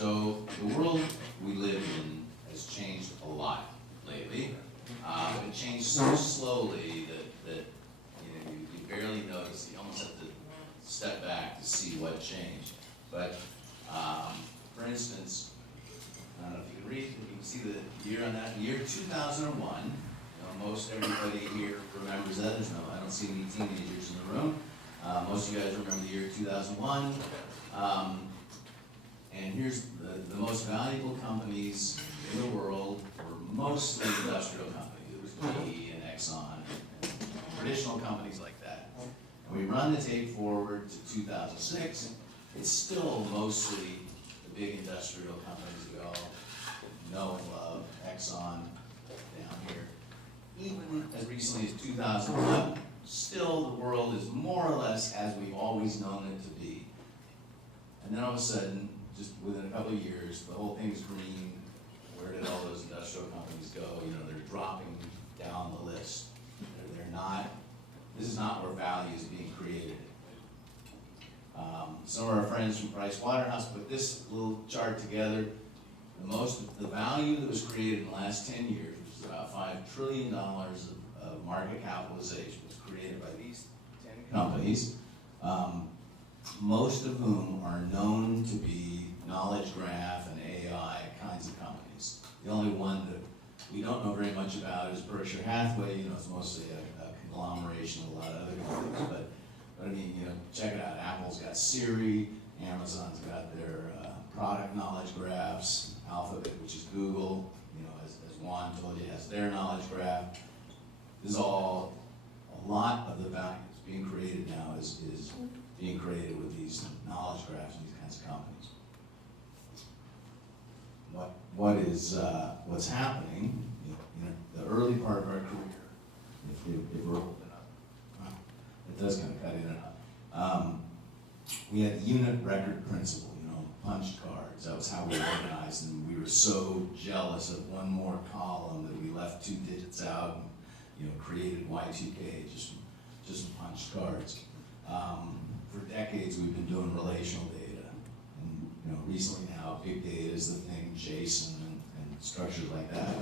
So the world we live in has changed a lot lately. It changed so slowly that you barely notice. You almost have to step back to see what changed. But for instance, I don't know if you can read, if you can see the year on that. Year 2001. Most everybody here remembers that. I don't see any teenagers in the room. Most of you guys remember the year 2001. And here's the most valuable companies in the world were mostly industrial companies. It was GE and Exxon and traditional companies like that. And we run the tape forward to 2006. It's still mostly the big industrial companies we all know and love, Exxon down here. Even as recently as 2011, still the world is more or less as we've always known it to be. And then all of a sudden, just within a couple of years, the whole thing's green. Where did all those industrial companies go? They're dropping down the list. They're not, this is not where value is being created. Some of our friends from Price Waterhouse put this little chart together. The value that was created in the last 10 years, which is about $5 trillion of market capitalization, was created by these 10 companies, most of whom are known to be knowledge graph and AI kinds of companies. The only one that we don't know very much about is Berkshire Hathaway. It's mostly a conglomeration of a lot of other companies. But I mean, check it out. Apple's got Siri, Amazon's got their product knowledge graphs, Alphabet, which is Google, as Juan told you, has their knowledge graph. This is all, a lot of the value that's being created now is being created with these knowledge graphs and these kinds of companies. What's happening, the early part of our career, if we're open up, it does kind of cut in and out. We had the unit record principle, punched cards. That was how we organized, and we were so jealous of one more column that we left 2 digits out and created Y2K just from punched cards. For decades we've been doing relational data, and recently now big data is the thing, JSON and structures like that.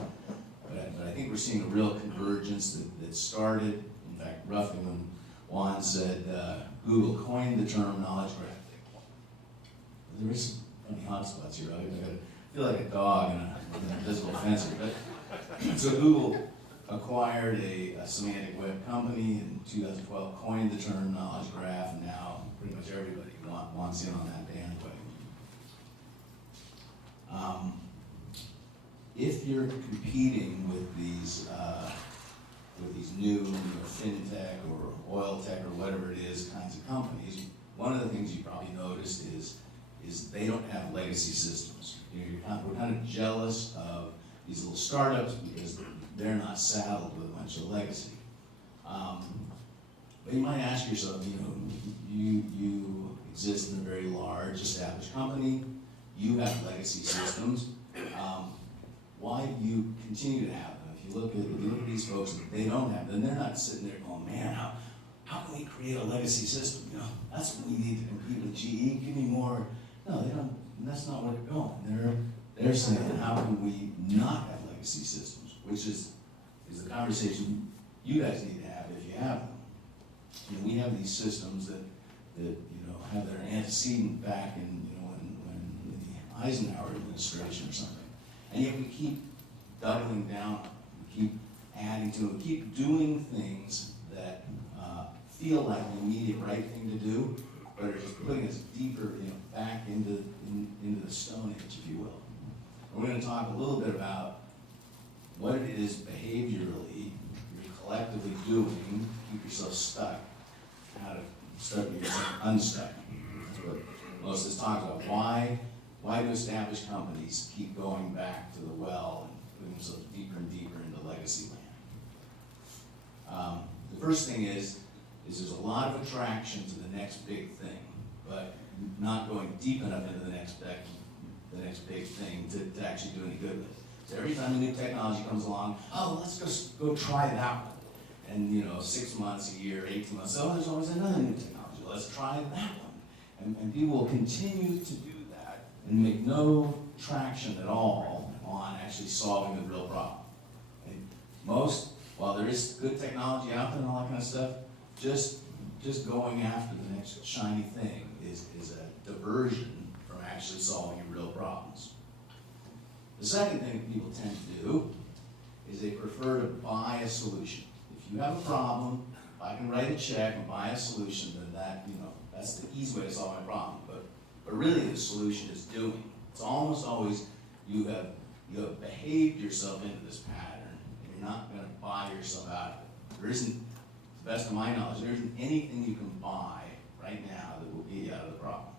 But I think we're seeing a real convergence that started, in fact, roughly when Juan said Google coined the term knowledge graph. There is some funny hotspots here. I feel like a dog in an invisible fence here. But so Google acquired a semantic web company in 2012, coined the term knowledge graph, and now pretty much everybody wants in on that bandwagon. If you're competing with these new fintech or oil tech or whatever it is kinds of companies, one of the things you probably noticed is they don't have legacy systems. We're kind of jealous of these little startups because they're not saddled with a bunch of legacy. But you might ask yourself, you exist in a very large established company, you have legacy systems, why do you continue to have them? If you look at these folks, they don't have them, they're not sitting there going, man, how can we create a legacy system? That's what we need to compete with GE, give me more. No, they don't. That's not where they're going. They're saying, how can we not have legacy systems? Which is the conversation you guys need to have if you have them. We have these systems that have their antecedent back in when the Eisenhower administration or something, and yet we keep doubling down. We keep adding to it. We keep doing things that feel like the immediate right thing to do, but are just putting us deeper, back into the Stone Age, if you will. And we're going to talk a little bit about what it is behaviorally you're collectively doing to keep yourself stuck, how to start yourself unstuck. That's what most of this talks about. Why do established companies keep going back to the well and putting themselves deeper and deeper into legacy land? The first thing is there's a lot of attraction to the next big thing, but not going deep enough into the next big thing to actually do any good with it. So every time a new technology comes along, let's just go try that one. And 6 months, a year, 18 months, there's always another new technology. Let's try that one. And people will continue to do that and make no traction at all on actually solving the real problem. And while there is good technology out there and all that kind of stuff, just going after the next shiny thing is a diversion from actually solving your real problems. The second thing that people tend to do is they prefer to buy a solution. If you have a problem, if I can write a check and buy a solution, then that's the easy way to solve my problem. But really the solution is doing. It's almost always you have behaved yourself into this pattern, and you're not going to buy yourself out of it. There isn't, to the best of my knowledge, there isn't anything you can buy right now that will get you out of the problem.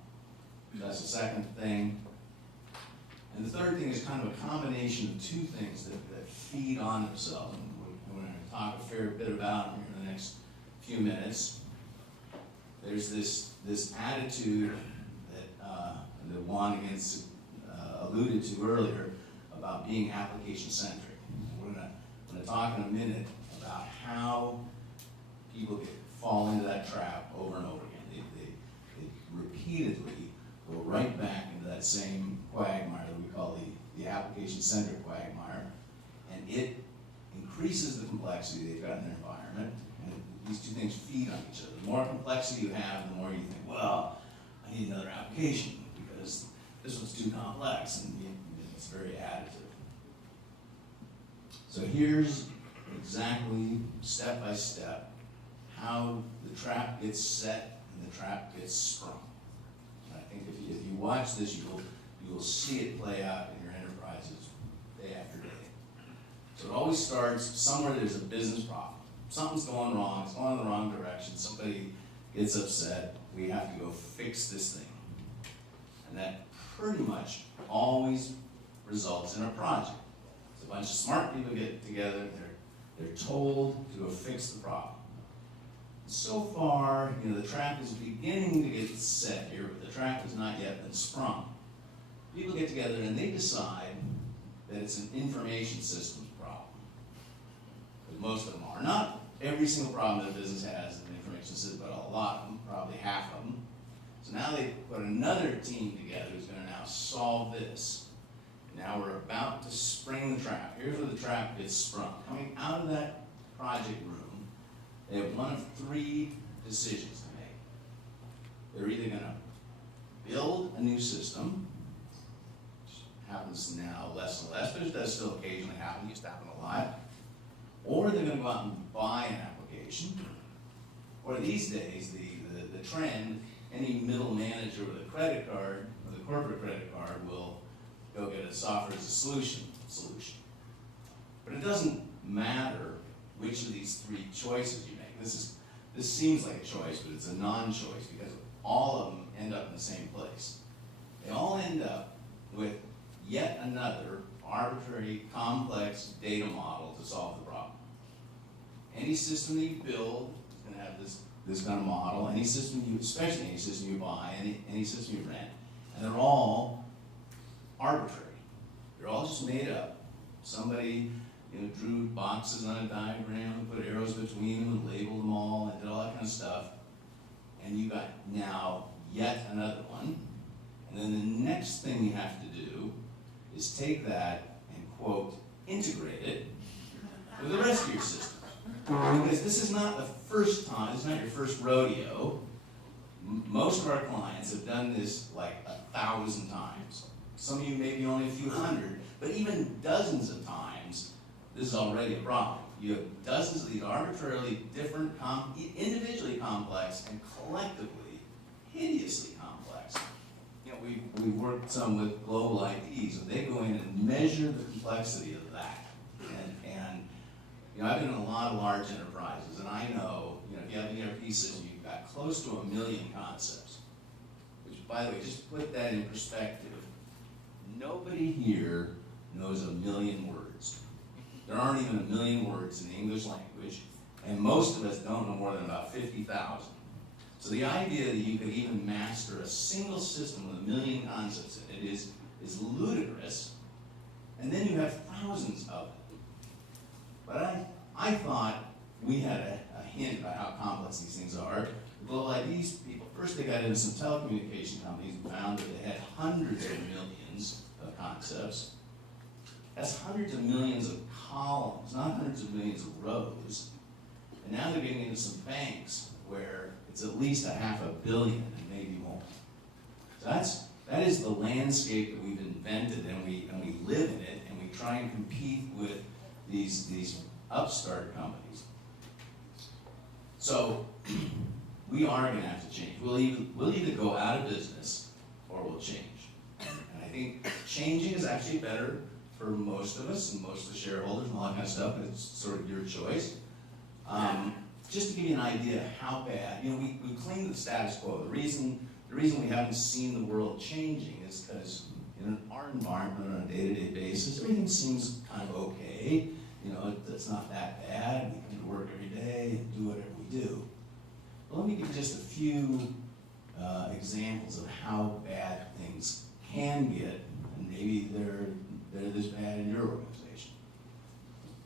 So that's the second thing. And the third thing is kind of a combination of two things that feed on themselves. And we're going to talk a fair bit about them here in the next few minutes. There's this attitude that Juan against alluded to earlier about being application-centric. We're going to talk in a minute about how people fall into that trap over and over again. They repeatedly go right back into that same quagmire that we call the application-centric quagmire, and it increases the complexity they've got in their environment, and these two things feed on each other. The more complexity you have, the more you think, well, I need another application because this one's too complex, and it's very additive. So here's exactly, step by step, how the trap gets set and the trap gets sprung. And I think if you watch this, you will see it play out in your enterprises day after day. So it always starts somewhere there's a business problem. Something's going wrong, it's going in the wrong direction, somebody gets upset, we have to go fix this thing. And that pretty much always results in a project. It's a bunch of smart people get together, they're told to go fix the problem. So far, the trap is beginning to get set here, but the trap has not yet been sprung. People get together and they decide that it's an information systems problem. Because most of them are. Not every single problem that a business has is an information system, but a lot of them, probably half of them. So now they put another team together who's going to now solve this. And now we're about to spring the trap. Here's where the trap gets sprung. Coming out of that project room, they have one of three decisions to make. They're either going to build a new system, which happens now less and less, but it does still occasionally happen, it used to happen a lot, or they're going to go out and buy an application, or these days, the trend, any middle manager with a credit card, or the corporate credit card, will go get a software as a solution. But it doesn't matter which of these three choices you make. This seems like a choice, but it's a non-choice because all of them end up in the same place. They all end up with yet another arbitrary, complex data model to solve the problem. Any system that you build is going to have this kind of model. Any system especially any system you buy, any system you rent, and they're all arbitrary. They're all just made up. Somebody drew boxes on a diagram and put arrows between them and labeled them all and did all that kind of stuff. And you got now yet another one. And then the next thing you have to do is take that and, quote, integrate it with the rest of your systems. Because this is not the first time, it's not your first rodeo. Most of our clients have done this like 1,000 times. Some of you maybe only a few hundred, but even dozens of times, this is already a problem. You have dozens of these arbitrarily different, individually complex, and collectively hideously complex. We worked some with global IT, so they go in and measure the complexity of that. And I've been in a lot of large enterprises, and I know, if you have an ERP system, you've got close to 1 million concepts. Which, by the way, just put that in perspective. Nobody here knows 1 million words. There aren't even 1 million words in the English language, and most of us don't know more than about 50,000. So the idea that you could even master a single system with 1 million concepts in it is ludicrous, and then you have thousands of them. But I thought we had a hint about how complex these things are. The global IT people First they got into some telecommunication companies and found that they had hundreds of millions of concepts. That's hundreds of millions of columns, not hundreds of millions of rows. And now they're getting into some banks where it's at least 500 million and maybe more. So that is the landscape that we've invented, and we live in it, and we try and compete with these upstart companies. So we are going to have to change. We'll either go out of business or we'll change. And I think changing is actually better for most of us and most of the shareholders and all that kind of stuff. It's sort of your choice. Just to give you an idea of how bad, we cling to the status quo. The reason we haven't seen the world changing is because in our environment on a day-to-day basis, everything seems kind of okay. It's not that bad. We come to work every day and do whatever we do. Well, let me give you just a few examples of how bad things can get, and maybe they're this bad in your organization.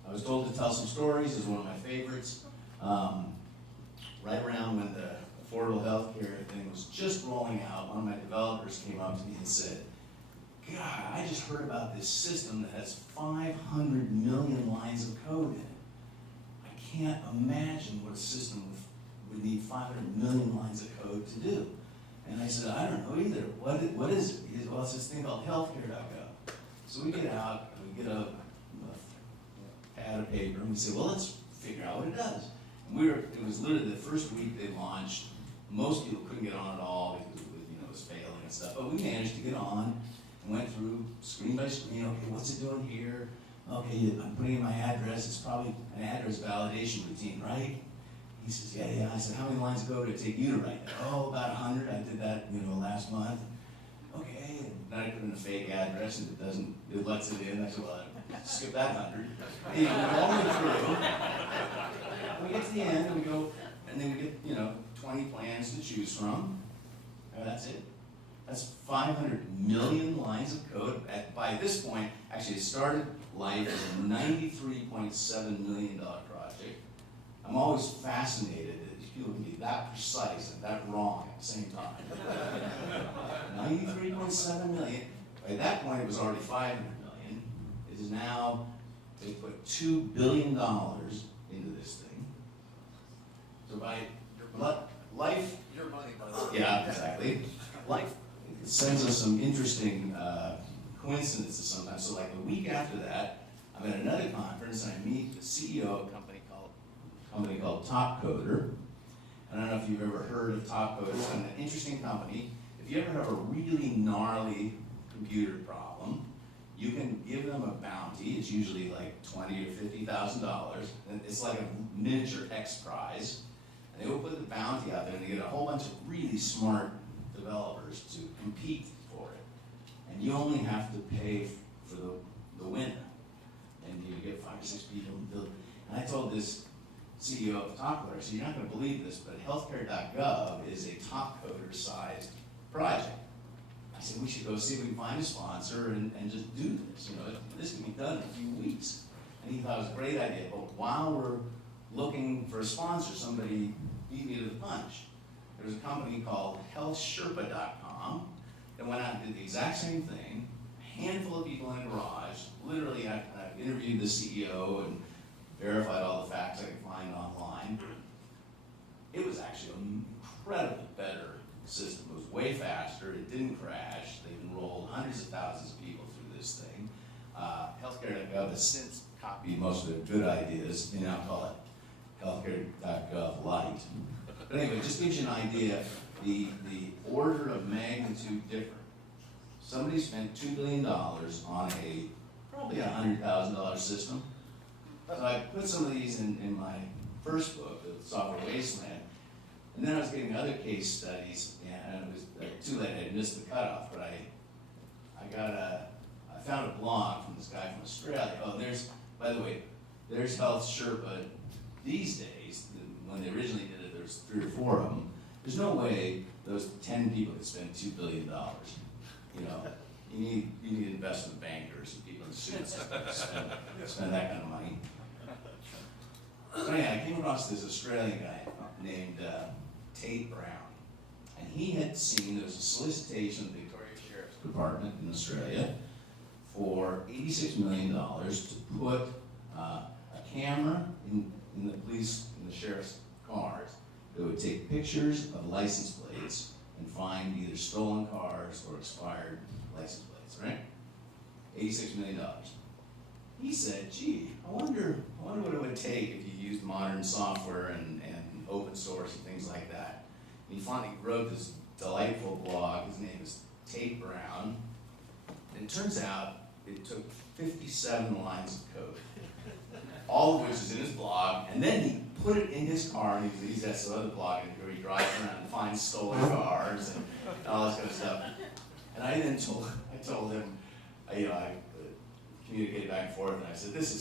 I was told to tell some stories. Is one of my favorites. Right around when the affordable healthcare thing was just rolling out, one of my developers came up to me and said, "God, I just heard about this system that has 500 million lines of code in it. I can't imagine what a system would need 500 million lines of code to do." And I said, "I don't know either. What is it?" He said, "Well, it's this thing called Healthcare.gov." So we get out, and we get a pad of paper, and we say, "Well, let's figure out what it does." And it was literally the first week they launched. Most people couldn't get on at all because it was failing and stuff, but we managed to get on and went through screen by screen. Okay, what's it doing here? Okay, I'm putting in my address. It's probably an address validation routine, right? He says, yeah. I said, "How many lines of code did it take you to write that?" "Oh, about 100. I did that, last month." "Okay." And then I put in a fake address and it lets it in. I said, "Well, skip that 100. We're all the way through. We get to the end and we go, and then we get, 20 plans to choose from. And that's it. That's 500 million lines of code. By this point, actually it started life as a $93.7 million project. I'm always fascinated that people can be that precise and that wrong at the same time. 93.7 million. By that point, it was already 500 million. It is now, they put $2 billion into this thing. So by life, your money, by the way. yeah, exactly. Life sends us some interesting coincidences sometimes. So like a week after that, I'm at another conference and I meet the CEO of a company called Topcoder. I don't know if you've ever heard of Topcoder. It's an interesting company. If you ever have a really gnarly computer problem, you can give them a bounty. It's usually like $20,000 or $50,000. And it's like a miniature X Prize. And they will put the bounty out there and they get a whole bunch of really smart developers to compete for it. And you only have to pay for the winner. And you get 5 or 6 people to build it. And I told this CEO of Topcoder, I said, "You're not going to believe this, but Healthcare.gov is a Topcoder-sized project." I said, "We should go see if we can find a sponsor and just do this. This can be done in a few weeks." And he thought it was a great idea. But while we're looking for a sponsor, somebody beat me to the punch. There was a company called Healthsherpa.com that went out and did the exact same thing. A handful of people in a garage. Literally, I interviewed the CEO and verified all the facts I could find online. It was actually an incredibly better system. It was way faster. It didn't crash. They've enrolled hundreds of thousands of people through this thing. Healthcare.gov has since copied most of their good ideas. They now call it Healthcare.gov Lite. But anyway, just gives you an idea, the order of magnitude different. Somebody spent $2 billion on probably a $100,000 system. So I put some of these in my first book, The Software Wasteland, and then I was getting other case studies, and it was too late, I had missed the cutoff, but I found a blog from this guy from Australia. Oh, by the way, there's Health Sherpa these days. When they originally did it, there was 3 or 4 of them. There's no way those 10 people could spend $2 billion. You need investment bankers and people in suits to spend that kind of money. So yeah, I came across this Australian guy named Tait Brown, and he had seen there was a solicitation of the Victoria Sheriff's Department in Australia for $86 million to put a camera in the police, in the sheriff's cars that would take pictures of license plates and find either stolen cars or expired license plates, right? $86 million. He said, gee, I wonder what it would take if you used modern software and open source and things like that. And he finally wrote this delightful blog. His name is Tait Brown. And it turns out it took 57 lines of code, all of which is in his blog, and then he put it in his car, and he's got some other blog where he drives around and finds stolen cars and all this kind of stuff. And I then told him, I communicated back and forth, and I said, this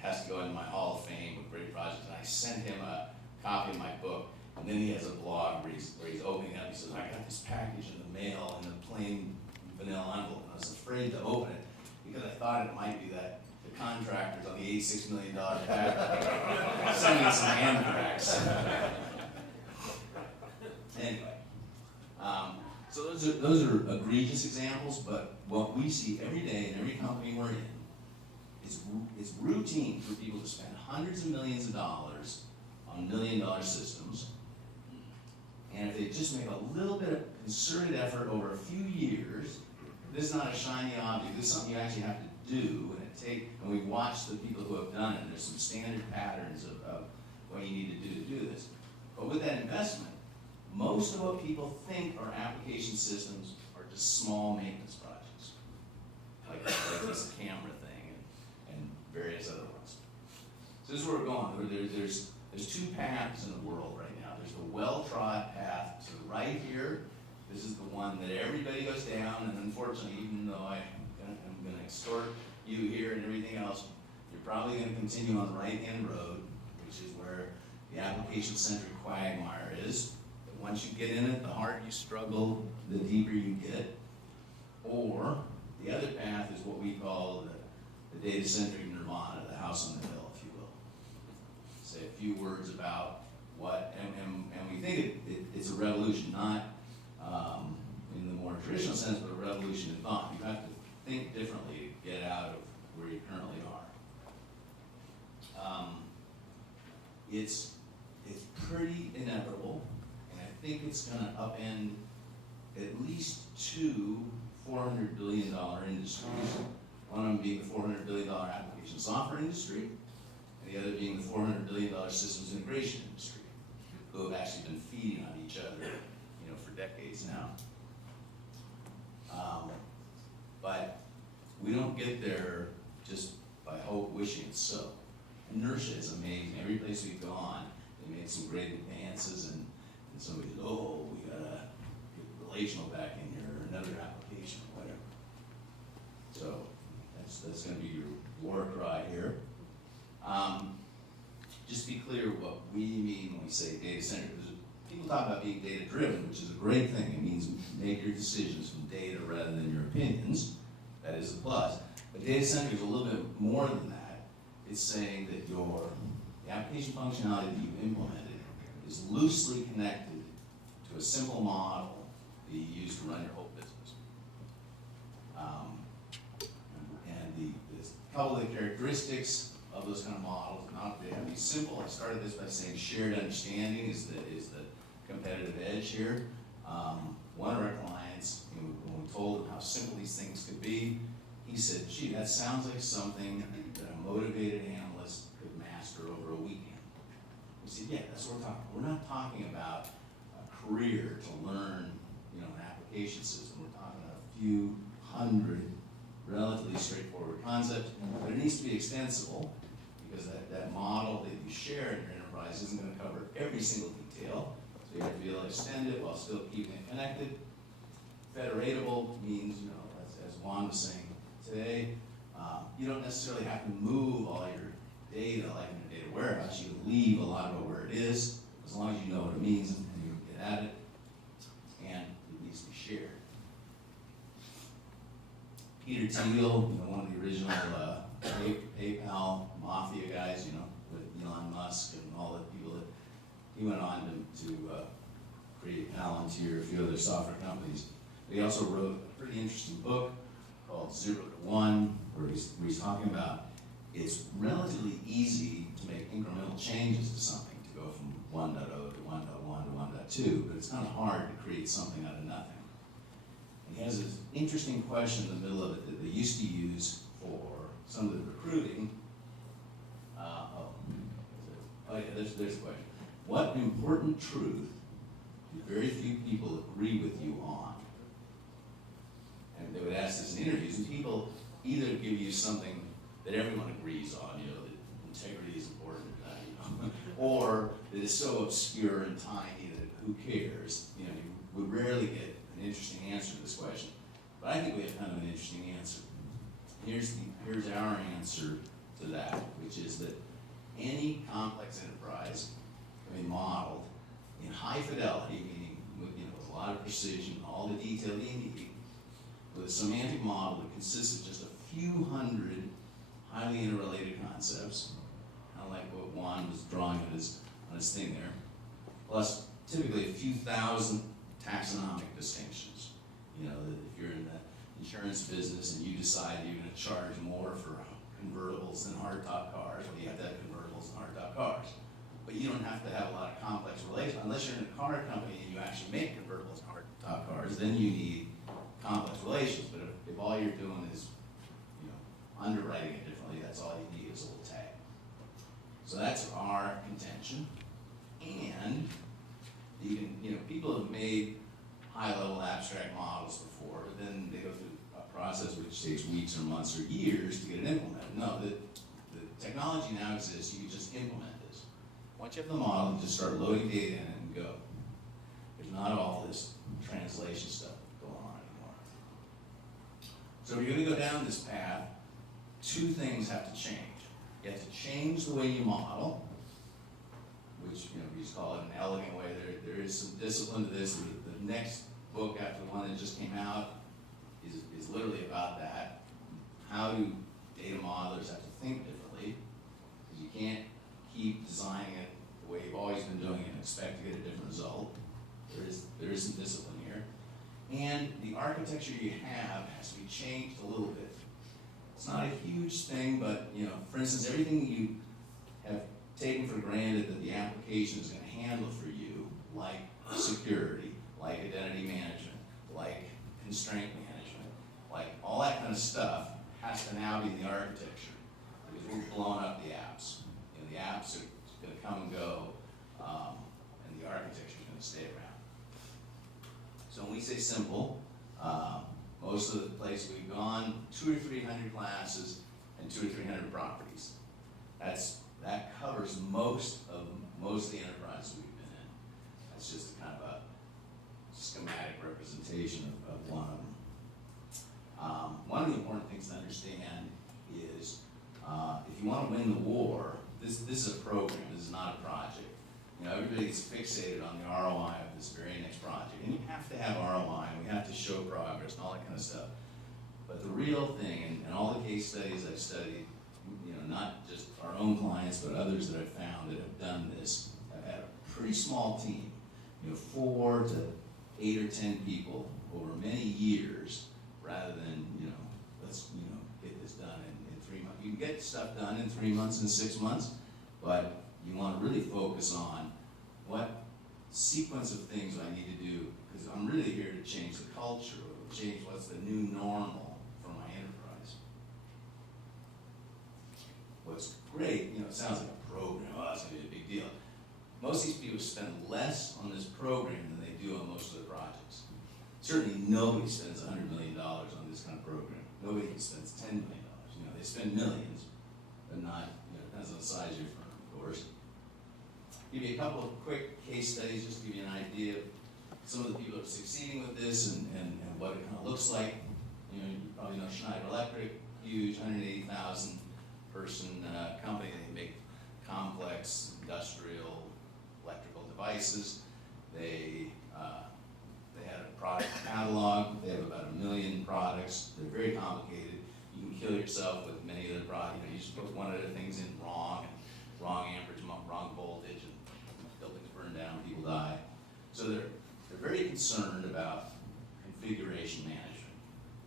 has to go into my Hall of Fame with great projects. And I sent him a copy of my book, and then he has a blog where he's opening it up. He says, I got this package in the mail in a plain vanilla envelope, and I was afraid to open it because I thought it might be that the contractors on the $86 million package sending some anthrax. Anyway, so those are egregious examples, but what we see every day in every company we're in is routine for people to spend hundreds of millions of dollars on $1 million systems, and if they just make a little bit of concerted effort over a few years, this is not a shiny object, this is something you actually have to do, and we've watched the people who have done it, and there's some standard patterns of what you need to do this. But with that investment, most of what people think are application systems are just small maintenance projects, like this camera thing and various other ones. So this is where we're going. There's two paths in the world right now. There's the well-trod path to the right here. This is the one that everybody goes down, and unfortunately, even though I'm going to extort you here and everything else, you're probably going to continue on the right-hand road, which is where the application-centric quagmire is. But once you get in it, the harder you struggle, the deeper you get. Or the other path is what we call the data-centric nirvana, the house on the hill, if you will. Say a few words about what, and we think it's a revolution, not in the more traditional sense, but a revolution in thought. You have to think differently to get out of where you currently are. It's pretty inevitable, and I think it's going to upend at least two $400 billion industries. One of them being the $400 billion application software industry, and the other being the $400 billion systems integration industry, who have actually been feeding on each other, for decades now. But we don't get there just by hope, wishing it's so. Inertia is amazing. Every place we've gone, they made some great advances, and somebody said, oh, we gotta get relational back in here, or another application, or whatever. So that's gonna be your war cry here. Just be clear what we mean when we say data-centric. People talk about being data-driven, which is a great thing. It means make your decisions from data rather than your opinions. That is a plus. But data-centric is a little bit more than that. It's saying that the application functionality that you've implemented is loosely connected to a simple model that you use to run your whole business. And a couple of the characteristics of those kind of models, they have to be simple. I started this by saying shared understanding is the competitive edge here. One of our clients, when we told him how simple these things could be, he said, gee, that sounds like something that a motivated analyst could master over a weekend. We said, yeah, that's what we're talking about. We're not talking about a career to learn an application system. We're talking about a few hundred relatively straightforward concepts, but it needs to be extensible because that model that you share in your enterprise isn't going to cover every single detail. So you have to be able to extend it while still keeping it connected. Federatable means, as Juan was saying today, you don't necessarily have to move all your data like in a data warehouse. You can leave a lot of it where it is, as long as you know what it means and you get at it, and it needs to be shared. Peter Thiel, one of the original PayPal mafia guys, with Elon Musk and all the people that he went on to created Palantir, a few other software companies. But he also wrote a pretty interesting book called 0 to 1, where he's talking about it's relatively easy to make incremental changes to something, to go from 1.0 to 1.1 to 1.2, but it's kind of hard to create something out of nothing. And he has this interesting question in the middle of it that they used to use for some of the recruiting. Oh yeah, there's the question. What important truth do very few people agree with you on? And they would ask this in interviews, and people either give you something that everyone agrees on, you know, that integrity is important, you know, or that is so obscure and tiny that who cares? You know, you would rarely get an interesting answer to this question. But I think we have kind of an interesting answer. Here's our answer to that, which is that any complex enterprise can be modeled in high fidelity, meaning with a lot of precision, all the detail you need, with a semantic model that consists of just a few hundred highly interrelated concepts, kind of like what Juan was drawing on his thing there, plus typically a few thousand taxonomic distinctions. You know, that if you're in the insurance business and you decide you're going to charge more for convertibles than hardtop cars, well, you have to have convertibles and hardtop cars. But you don't have to have a lot of complex relations. Unless you're in a car company and you actually make convertibles and hardtop cars, then you need complex relations. But if all you're doing is, you know, underwriting it differently, that's all you need is a little tag. So that's our contention. And you can, you know, people have made high-level abstract models before, but then they go through a process which takes weeks or months or years to get it implemented. No, the technology now exists. You can just implement this. Once you have the model, you just start loading data in it and go. There's not all this translation stuff going on anymore. So if you're going to go down this path, two things have to change. You have to change the way you model, which, you know, we just call it an elegant way. There is some discipline to this. The next book after the one that just came out is literally about that. How do data modelers have to think differently? Because you can't keep designing it the way you've always been doing it and expect to get a different result. There is some discipline here. And the architecture you have has to be changed a little bit. It's not a huge thing, but, you know, for instance, everything you have taken for granted that the application is going to handle for you, like security, like identity management, like constraint management, like all that kind of stuff has to now be in the architecture, because we've blown up the apps. You know, the apps are going to come and go, and the architecture is going to stay around. So when we say simple, most of the places we've gone, 200 or 300 classes and 200 or 300 properties. That covers most of the enterprises we've been in. That's just kind of a schematic representation of one of them. One of the important things to understand is if you want to win the war, this is a program, this is not a project. You know, everybody gets fixated on the ROI of this very next project. And you have to have ROI, and we have to show progress and all that kind of stuff. But the real thing, and all the case studies I've studied, you know, not just our own clients, but others that I've found that have done this, have had a pretty small team, you know, 4 to 8 or 10 people over many years, rather than, you know, let's, you know, get this done in 3 months. You can get stuff done in 3 months and 6 months, but you want to really focus on what sequence of things I need to do, because I'm really here to change the culture, or change what's the new normal for my enterprise. What's great, you know, it sounds like a program, oh, that's going to be a big deal. Most of these people spend less on this program than they do on most of their projects. Certainly nobody spends $100 million on this kind of program. Nobody spends $10 million. You know, they spend millions, but not, you know, depends on the size of your firm, of course. Give you a couple of quick case studies just to give you an idea of some of the people that are succeeding with this and what it kind of looks like. You know, you probably know Schneider Electric, huge 180,000 person company. They make complex industrial electrical devices. They had a product catalog. They have about 1 million products. They're very complicated. You can kill yourself with many of the products. You know, you just put one of the things in wrong amperage, wrong voltage, and buildings burn down, people die. So they're very concerned about configuration management.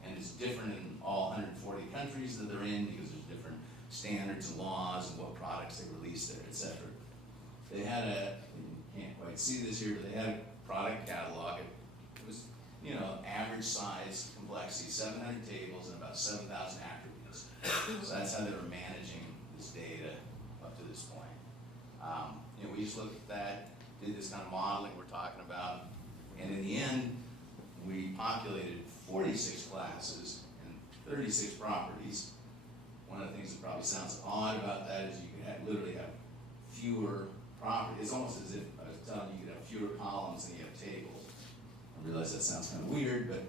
And it's different in all 140 countries that they're in because there's different standards and laws and what products they release there, etc. They had you can't quite see this here, but they had a product catalog. It was, average size complexity, 700 tables and about 7,000 attributes. So that's how they were managing this data up to this point. We just looked at that, did this kind of modeling we're talking about, and in the end, we populated 46 classes and 36 properties. One of the things that probably sounds odd about that is you could literally have fewer properties. It's almost as if I was telling you could have fewer columns than you have tables. I realize that sounds kind of weird, but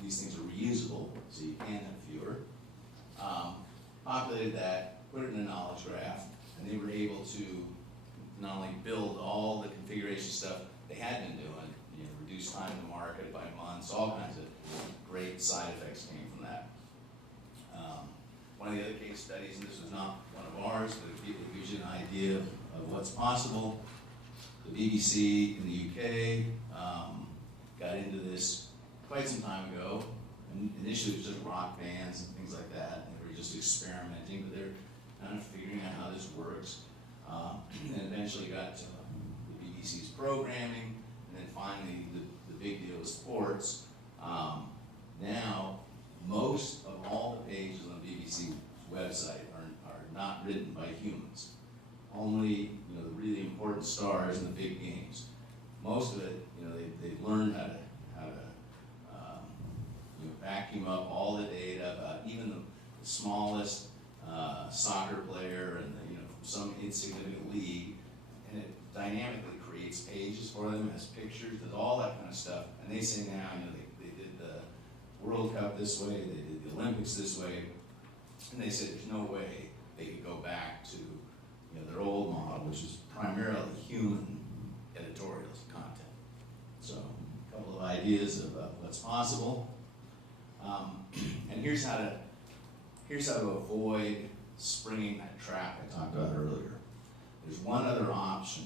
these things are reusable, so you can have fewer. Populated that, put it in a knowledge graph, and they were able to not only build all the configuration stuff they had been doing, reduce time to market by months, all kinds of great side effects came from that. One of the other case studies, and this was not one of ours, but it gives you an idea of what's possible. The BBC in the UK got into this quite some time ago. And initially it was just rock bands and things like that. They were just experimenting, but they're kind of figuring out how this works. And then eventually got to the BBC's programming, and then finally the big deal was sports. Now, most of all the pages on the BBC website are not written by humans. Only the really important stars in the big games. Most of it, they've learned how to vacuum up all the data about even the smallest soccer player and some insignificant league, and it dynamically creates pages for them, has pictures, does all that kind of stuff. And they say now, they did the World Cup this way, they did the Olympics this way, and they said there's no way they could go back to their old model, which is primarily human editorials content. So a couple of ideas of what's possible. And here's how to avoid springing that trap I talked about earlier. There's one other option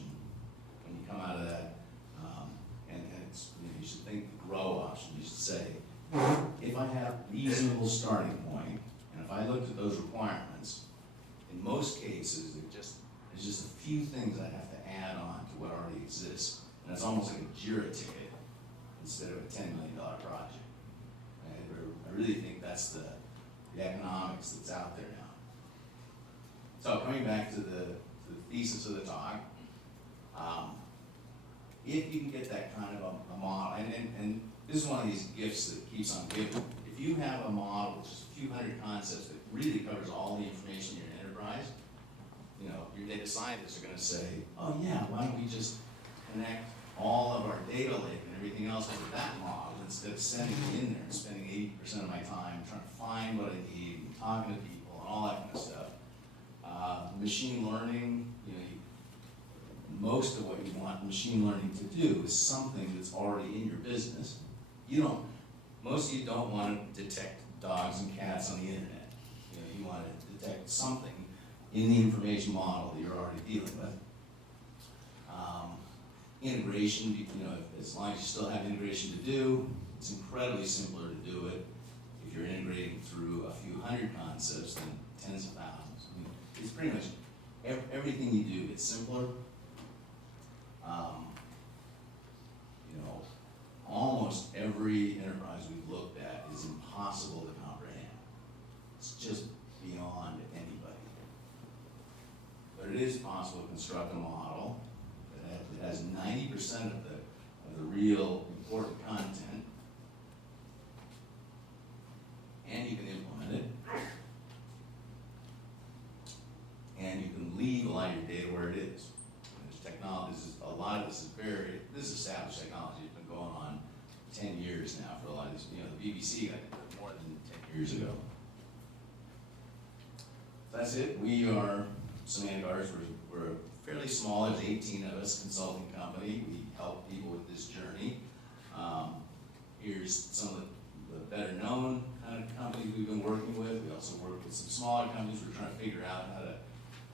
when you come out of that, and it's, you should think the grow option. You should say, if I have a reasonable starting point, and if I looked at those requirements, in most cases, there's just a few things I have to add on to what already exists, and it's almost like a JIRA ticket instead of a $10 million project. I really think that's the economics that's out there now. So coming back to the thesis of the talk, if you can get that kind of a model, and this is one of these gifts that keeps on giving. If you have a model with just a few hundred concepts that really covers all the information in your enterprise, your data scientists are going to say, oh yeah, why don't we just connect all of our data lake and everything else to that model instead of sending it in there and spending 80% of my time trying to find what I need and talking to people and all that kind of stuff. Machine learning, most of what you want machine learning to do is something that's already in your business. Most of you don't want to detect dogs and cats on the internet. You want to detect something in the information model that you're already dealing with. Integration, as long as you still have integration to do, it's incredibly simpler to do it if you're integrating through a few hundred concepts than tens of thousands. It's pretty much everything you do gets simpler. Almost every enterprise we've looked at is impossible to comprehend. It's just beyond anybody. But it is possible to construct a model that has 90% of the real important content, and you can implement it, and you can leave a lot of your data where it is. There's technology. A lot of this is established technology. It's been going on 10 years now for a lot of these. The BBC got it more than 10 years ago. That's it. We are Semantic. We're a fairly small, there's 18 of us, consulting company. We help people with this journey. Here's some of the better known kind of companies we've been working with. We also work with some smaller companies. We're trying to figure out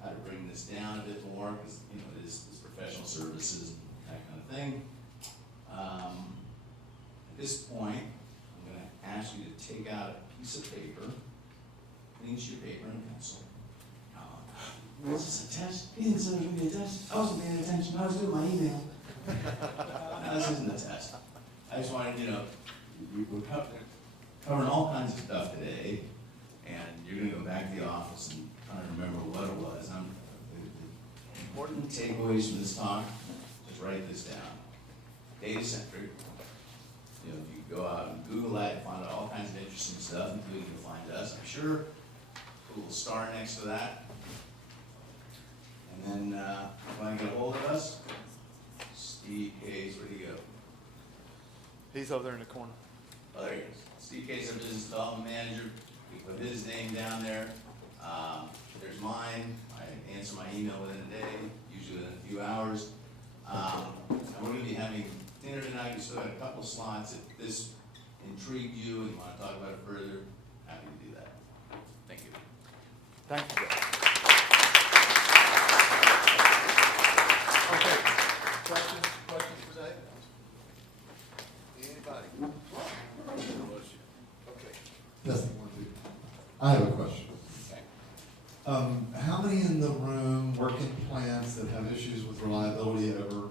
how to bring this down a bit more because it is professional services, that kind of thing. this point, I'm gonna ask you to take out a piece of paper, clean sheet of paper and a pencil. Was this a test? He didn't send me a test. I wasn't paying attention. I was doing my email. No, this isn't a test. I just wanted, we're covering all kinds of stuff today, and you're gonna go back to the office and try to remember what it was. The important takeaways from this talk, just write this down. Centric. If you go out and Google that, you'll find out all kinds of interesting stuff, including you'll find us, I'm sure. Put a little star next to that. And then, if you want to get a hold of us, Steve Case, where'd he go? He's over there in the corner. Oh, there he is. Steve Case, our business development manager. We put his name down there. There's mine. I answer my email within a day, usually within a few hours. And we're going to be having dinner tonight. We still got a couple of slots. If this intrigued you and you want to talk about it further, happy to do that. Thank you. Thank you. Okay. Questions for Dave? Anybody? Okay. Yes, I have a question. How many in the room work in plants that have issues with reliability ever?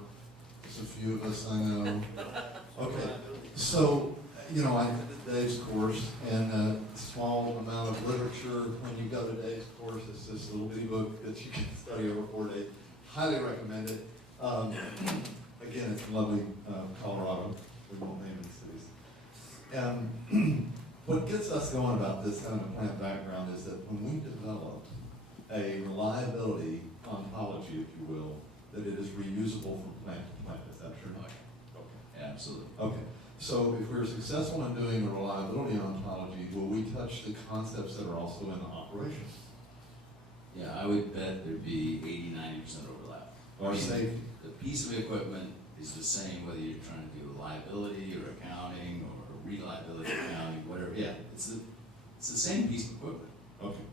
There's a few of us I know. Okay, so, I did Dave's course, and a small amount of literature when you go to Dave's course. It's this little bitty book that you can study over 4 days. Highly recommend it. Again, it's in lovely Colorado. We won't name any cities. What gets us going about this kind of a plant background is that when we develop a reliability ontology, if you will, that it is reusable from plant to plant. Is that true? Okay. Absolutely. Okay. So if we're successful in doing a reliability ontology, will we touch the concepts that are also in the operations? Yeah, I would bet there'd be 80–90% overlap. Or safety? The piece of equipment is the same whether you're trying to do reliability or accounting or reliability accounting, whatever. Yeah, it's the same piece of equipment. Okay.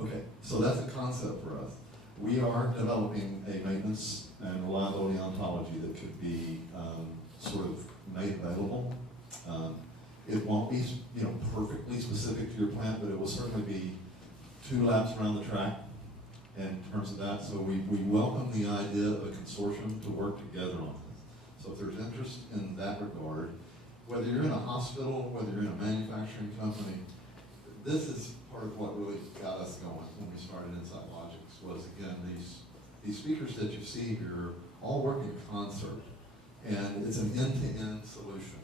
Okay. So that's a concept for us. We are developing a maintenance and reliability ontology that could be sort of made available. It won't be, perfectly specific to your plant, but it will certainly be 2 laps around the track in terms of that. So we welcome the idea of a consortium to work together on this. So if there's interest in that regard, whether you're in a hospital, whether you're in a manufacturing company, this is part of what really got us going when we started Insight Logics was, again, these speakers that you see here all work in concert. And it's an end-to-end solution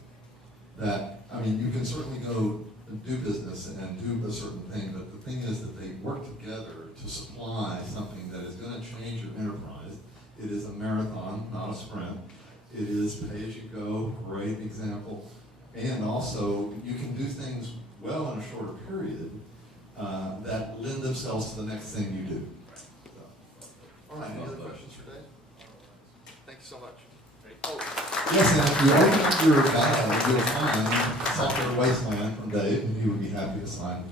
that, you can certainly go and do business and do a certain thing, but the thing is that they work together to supply something that is going to change your enterprise. It is a marathon, not a sprint. It is pay-as-you-go, great example. And also, you can do things well in a shorter period that lend themselves to the next thing you do. So. All right, any other questions for Dave? Thank you so much. Oh. Yes, and if you open up your bag, you'll find Software Wasteland from Dave, and he would be happy to sign